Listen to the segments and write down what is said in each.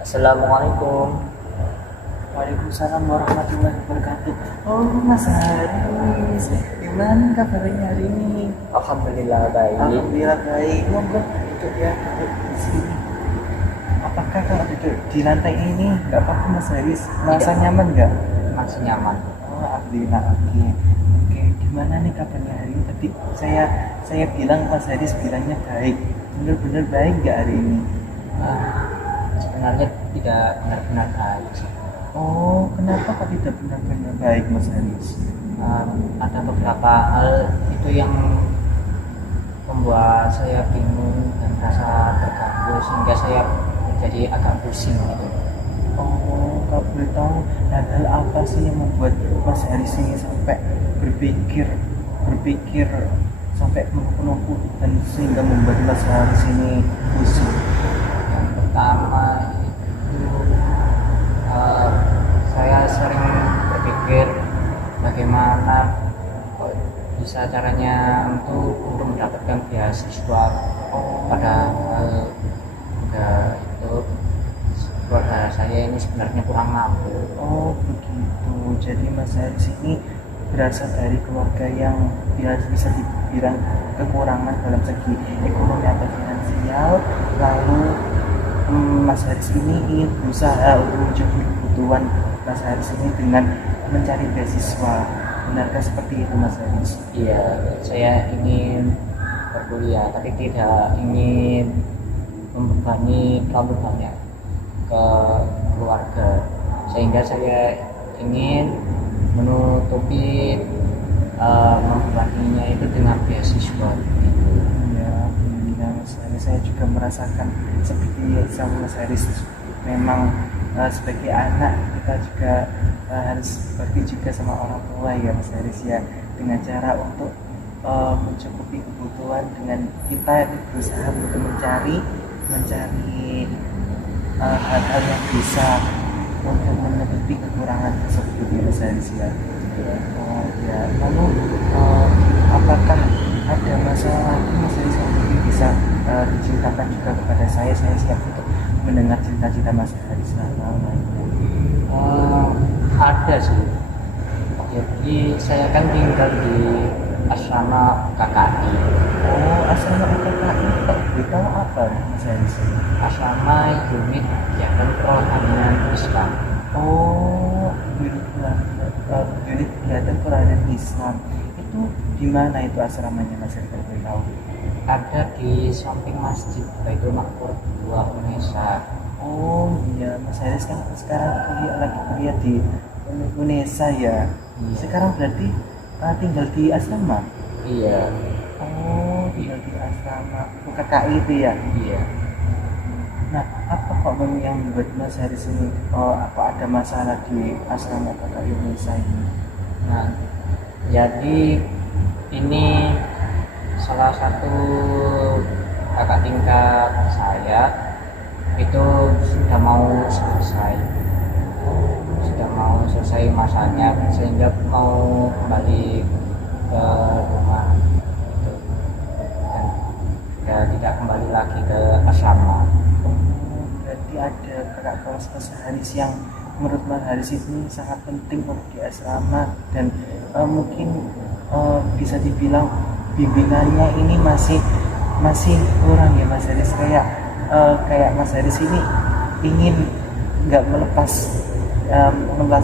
Assalamualaikum. Waalaikumsalam warahmatullahi wabarakatuh. Oh, Mas Haris, gimana kabarnya hari ini? Alhamdulillah baik. Alhamdulillah baik. Ngobrol duduk ya, duduk di sini. Apakah kalau duduk di lantai ini nggak apa-apa Mas Haris? Merasa Tidak. nyaman nggak? Masih nyaman. Oh, alhamdulillah. Oke, oke. Gimana nih kabarnya hari ini? Tadi saya bilang Mas Haris bilangnya baik. Bener-bener baik nggak hari ini? Ah, sebenarnya tidak benar-benar baik. Oh, kenapa kok tidak benar-benar baik Mas Haris? Ada beberapa hal itu yang membuat saya bingung dan merasa terganggu sehingga saya jadi agak pusing gitu. Oh, kalau boleh tahu hal-hal apa sih yang membuat Mas Haris ini sampai berpikir berpikir sampai menumpuk dan sehingga membuat Mas Haris ini pusing? Yang pertama itu eh, saya sering berpikir bagaimana kok bisa caranya untuk mendapatkan beasiswa, padahal enggak itu keluarga saya ini sebenarnya kurang mampu. Oh, begitu. Jadi Mas Haris ini berasal dari keluarga yang bisa dibilang kekurangan dalam segi ekonomi atau finansial. Lalu Mas Haris ini ingin berusaha untuk mencukupi kebutuhan Mas Haris ini dengan mencari beasiswa. Benarkah seperti itu Mas Haris? Iya, saya ingin berkuliah tapi tidak ingin membebani terlalu banyak ke keluarga, sehingga saya ingin menutupi membebaninya itu dengan beasiswa gitu. Ya, alhamdulillah Mas Haris, saya juga merasakan seperti sama Mas Haris. Memang sebagai anak kita juga harus berbagi juga sama orang tua ya Mas Haris ya, dengan cara untuk mencukupi kebutuhan dengan kita berusaha untuk mencari hal-hal yang bisa untuk menutupi kekurangan tersebut ya Mas Haris ya. Oh ya, lalu apakah ada masalah lagi Mas Haris yang mungkin bisa diceritakan juga kepada saya siap untuk mendengar cerita-cerita Mas Haris lainnya. Ada sih, jadi saya kan tinggal di asrama KKI. Oh, asrama UKKI Pak, beritahu apa Mas Haris? Asrama unit kegiatan kerohanian Islam. Oh, unit kegiatan kerohanian Islam itu di mana itu asramanya Mas Haris kalau boleh tahu? Ada di samping masjid Baitul Maqmur 2 Unesa. Oh iya, Mas Haris kan sekarang lagi kuliah di Unesa ya. Iya. Sekarang berarti tinggal di asrama. Iya. Oh, tinggal di asrama UKKI itu ya. Iya. Nah, apa kok yang membuat Mas Haris ini apa ada masalah di asrama UKKI Unesa ini? Nah, jadi ini salah satu kakak tingkat saya itu sudah mau selesai masanya, sehingga mau kembali ke rumah gitu. Dan tidak kembali lagi ke asrama. Berarti ada kakak kelas Mas Haris yang menurut Mas Haris ini sangat penting untuk di asrama dan mungkin bisa dibilang bimbingannya ini masih kurang ya Mas Haris, kayak Mas Haris ini ingin nggak melepas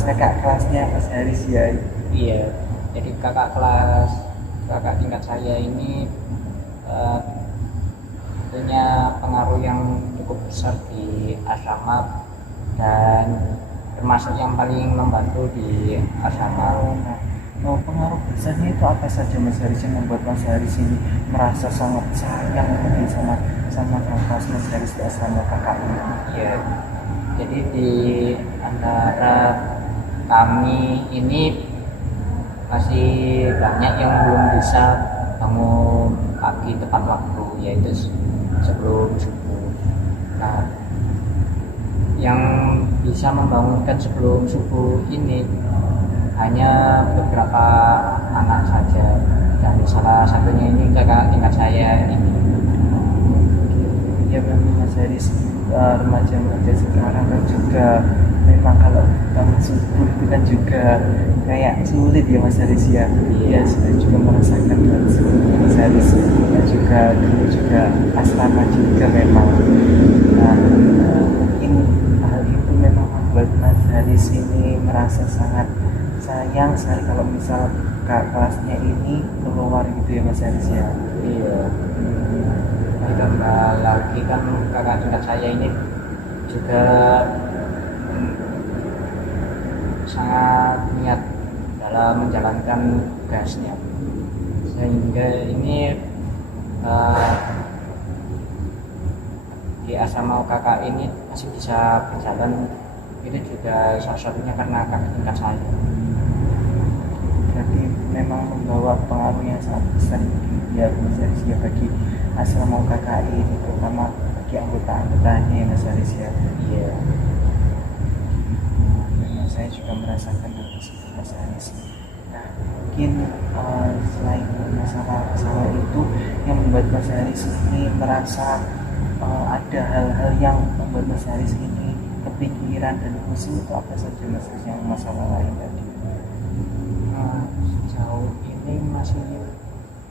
kakak kelasnya Mas Haris ya. Iya, jadi kakak tingkat saya ini punya pengaruh yang cukup besar di asrama dan termasuk yang paling membantu di asrama. Nah, pengaruh besarnya itu apa saja Mas Haris yang membuat Mas Haris ini merasa sangat sayang mungkin sama kakak Mas Haris di asrama kakak ini? Iya, jadi di antara kami ini masih banyak yang belum bisa bangun pagi tepat waktu, yaitu sebelum subuh. Nah, yang bisa membangunkan sebelum subuh ini hanya beberapa anak saja, dan salah satunya ini kakak tingkat saya ini. Ya memang Mas Haris, remaja-remaja sekarang kan juga memang kalau bangun subuh itu kan juga kayak sulit ya Mas Haris ya. Ya saya juga merasakan hal seperti Mas Haris dan juga dulu juga asrama juga memang. Nah, mungkin hal itu memang membuat Mas Haris ini merasa sangat sayang sekali kalau misal kak kelasnya ini keluar gitu ya Mas Haris ya. Iya, ditambah lagi kan kakak tingkat saya ini juga sangat niat dalam menjalankan tugasnya, sehingga ini eh, di asrama kakak ini masih bisa berjalan. Ini juga salah satunya karena kakak tingkat saya. Berarti memang membawa pengaruh yang sangat besar ya Mas Haris ya bagi asrama KKI ini, terutama bagi anggota-anggotanya ya Mas Haris ya. Iya. Memang saya juga merasakan hal tersebut Mas Haris. Nah mungkin selain masalah itu yang membuat Mas Haris ini merasa ada hal-hal yang membuat Mas Haris ini kepikiran dan pusing, itu apa saja Mas Haris yang masalah lain tadi? Sejauh ini masih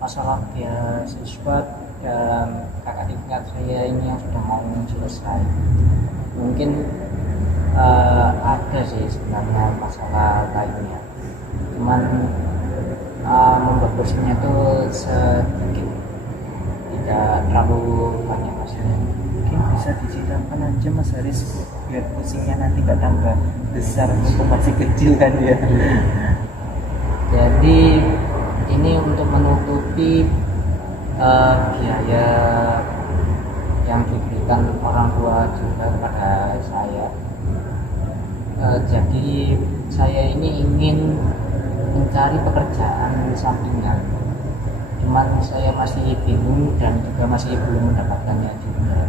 masalah beasiswa dalam kakak tingkat saya ini yang sudah mau selesai. Mungkin ada sih sebenarnya masalah lainnya, cuman membuat pusingnya tuh sedikit, tidak terlalu banyak masalah. Mungkin bisa diceritakan aja Mas Haris biar pusingnya nanti nggak tambah besar, untuk masih kecil kan ya. Jadi ini untuk menutupi biaya yang diberikan orang tua juga kepada saya. Jadi saya ini ingin mencari pekerjaan sampingan, cuman saya masih bingung dan juga masih belum mendapatkannya juga.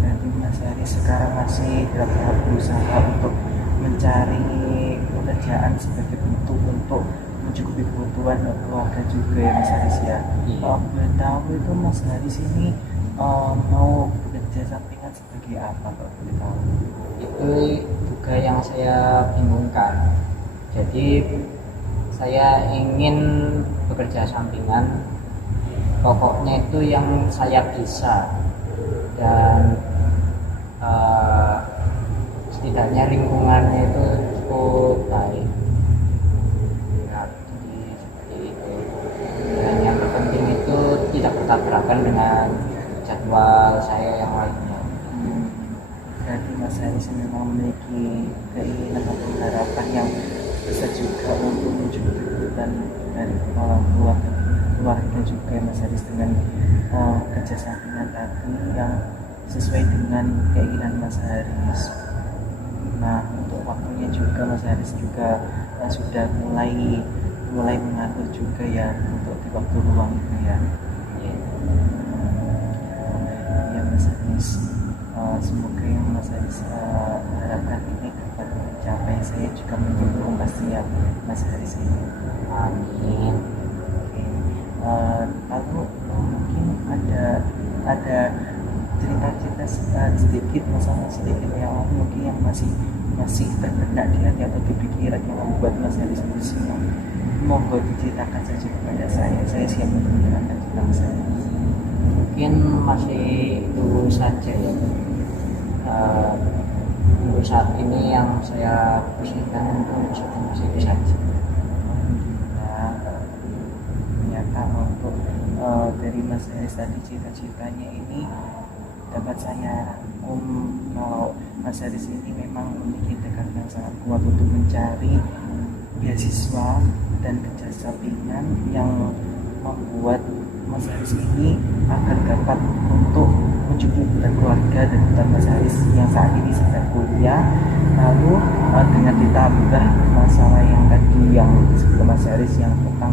Berarti Mas Haris sekarang masih dalam tahap berusaha untuk mencari pekerjaan sebagai bentuk untuk mencukupi kebutuhan keluarga juga ya Mas Haris ya. Iya. Boleh tahu itu Mas Haris ini mau bekerja sampingan sebagai apa kalau boleh tahu? Itu juga yang saya bingungkan. Jadi saya ingin bekerja sampingan, pokoknya itu yang saya bisa dan setidaknya lingkungannya itu cukup baik. Nah, jadi seperti itu. Dan yang terpenting itu tidak bertabrakan dengan jadwal saya yang lainnya. Berarti Mas Haris memang memiliki keinginan atau harapan yang bisa juga untuk mencukupi kebutuhan dari keluarga juga ya Mas Haris, dengan kerja sampingan tadi yang sesuai dengan keinginan Mas Haris. Nah untuk waktunya juga Mas Haris juga sudah mulai mengatur juga ya untuk di waktu luang itu ya. Ya Mas Haris, semoga yang Mas Haris harapkan ini dapat tercapai. Saya juga mendukung pastinya Mas Haris ini. Amin. Oke. Lalu mungkin ada cerita-cerita sedikit, masalah sedikit yang mungkin yang masih terbenak di hati atau di pikiran yang membuat Mas Haris pusing. Monggo diceritakan saja kepada saya siap untuk mendengarkan cerita Mas Haris. Mungkin masih dulu saja ya. Untuk saat ini yang saya pusingkan itu masih itu saja. Alhamdulillah, ternyata untuk dari Mas Haris tadi cita-citanya ini dapat saya rangkum kalau Mas Haris ini memang memiliki tekad yang sangat kuat untuk mencari beasiswa dan kerja sampingan yang membuat Mas Haris ini agar dapat untuk mencukupi kebutuhan keluarga dan kebutuhan Mas Haris yang saat ini sedang kuliah. Lalu dengan ditambah masalah yang tadi yang sebelum Mas Haris yang tentang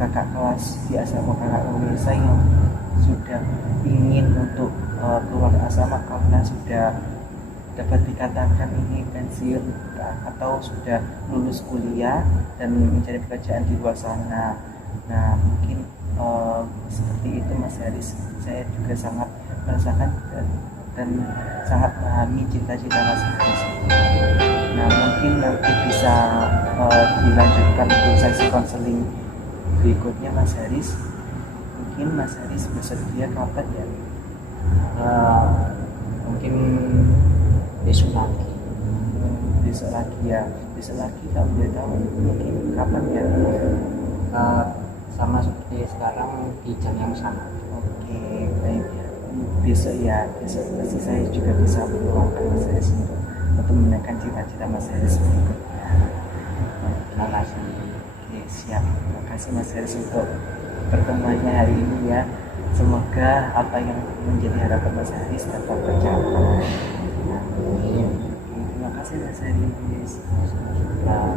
kakak kelas di asrama kakak Indonesia yang sudah ingin untuk keluar asrama karena sudah dapat dikatakan ini pensiun atau sudah lulus kuliah dan mencari pekerjaan di luar sana. Nah mungkin seperti itu Mas Haris, saya juga sangat merasakan dan sangat memahami cita-cita Mas Haris. Nah mungkin nanti bisa dilanjutkan untuk sesi konseling berikutnya Mas Haris. Mungkin Mas Haris bersedia kapan ya? Mungkin besok lagi. Besok lagi ya, besok lagi tak boleh tahu mungkin kapan ya? Sama seperti sekarang di jam yang sama. Oke, baik. Besok ya, besok pasti saya juga bisa meluangkan Mas Haris untuk menekan cita-cita Mas Haris berikutnya. Terima kasih. Oke, siap. Terima kasih Mas Haris untuk pertemuannya hari ini ya. Semoga apa yang menjadi harapan Mas Haris dapat tercapai. Amin. Terima kasih Mas Haris. Nah,